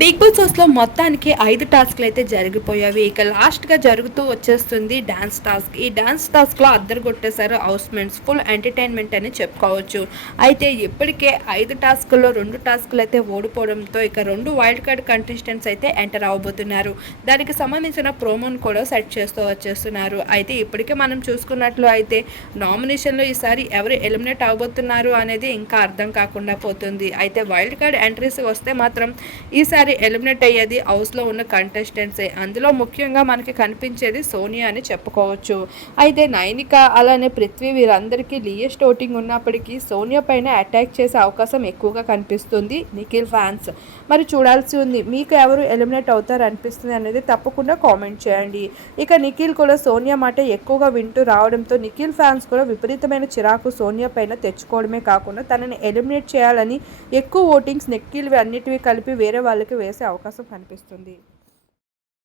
Big boss హౌస్లో మొత్తానికి ఐదు టాస్క్లు అయితే జరిగిపోయాయి. ఇక లాస్ట్గా జరుగుతూ వచ్చేస్తుంది డ్యాన్స్ టాస్క్ ఈ డ్యాన్స్ టాస్క్లో అద్దరు కొట్టేశారు హౌస్ మెంట్స్ ఫుల్ ఎంటర్టైన్మెంట్ అని చెప్పుకోవచ్చు. అయితే ఇప్పటికే ఐదు టాస్కుల్లో రెండు టాస్కులు అయితే ఓడిపోవడంతో ఇక రెండు వైల్డ్ కార్డ్ కంటెస్టెంట్స్ అయితే ఎంటర్ అవ్వబోతున్నారు దానికి సంబంధించిన ప్రోమోను కూడా సెట్ చేస్తూ వచ్చేస్తున్నారు. అయితే ఇప్పటికే మనం చూసుకున్నట్లు అయితే నామినేషన్లో ఈసారి ఎవరు ఎలిమినేట్ అవబోతున్నారు అనేది ఇంకా అర్థం కాకుండా పోతుంది. అయితే వైల్డ్ కార్డ్ ఎంట్రీస్ వస్తే మాత్రం ఈసారి ఈసారి ఎలిమినేట్ అయ్యేది హౌస్లో ఉన్న కంటెస్టెంట్సే అందులో ముఖ్యంగా మనకి కనిపించేది సోనియా అని చెప్పుకోవచ్చు. అయితే నైనిక అలానే పృథ్వీ వీరందరికీ లియెస్ట్ ఓటింగ్ ఉన్నప్పటికీ సోనియా పైన అటాక్ చేసే అవకాశం ఎక్కువగా కనిపిస్తుంది నిఖిల్ ఫ్యాన్స్. మరి చూడాల్సి ఉంది మీకు ఎవరు ఎలిమినేట్ అవుతారు అనిపిస్తుంది అనేది తప్పకుండా కామెంట్ చేయండి. ఇక నిఖిల్ కూడా సోనియా మాట ఎక్కువగా వింటూ రావడంతో నిఖిల్ ఫ్యాన్స్ కూడా విపరీతమైన చిరాకు సోనియా పైన తెచ్చుకోవడమే కాకుండా తనని ఎలిమినేట్ చేయాలని ఎక్కువ ఓటింగ్స్ నిఖిల్ అన్నిటివి కలిపి వేరే వాళ్ళకి వేసే అవకాశం కనిపిస్తుంది.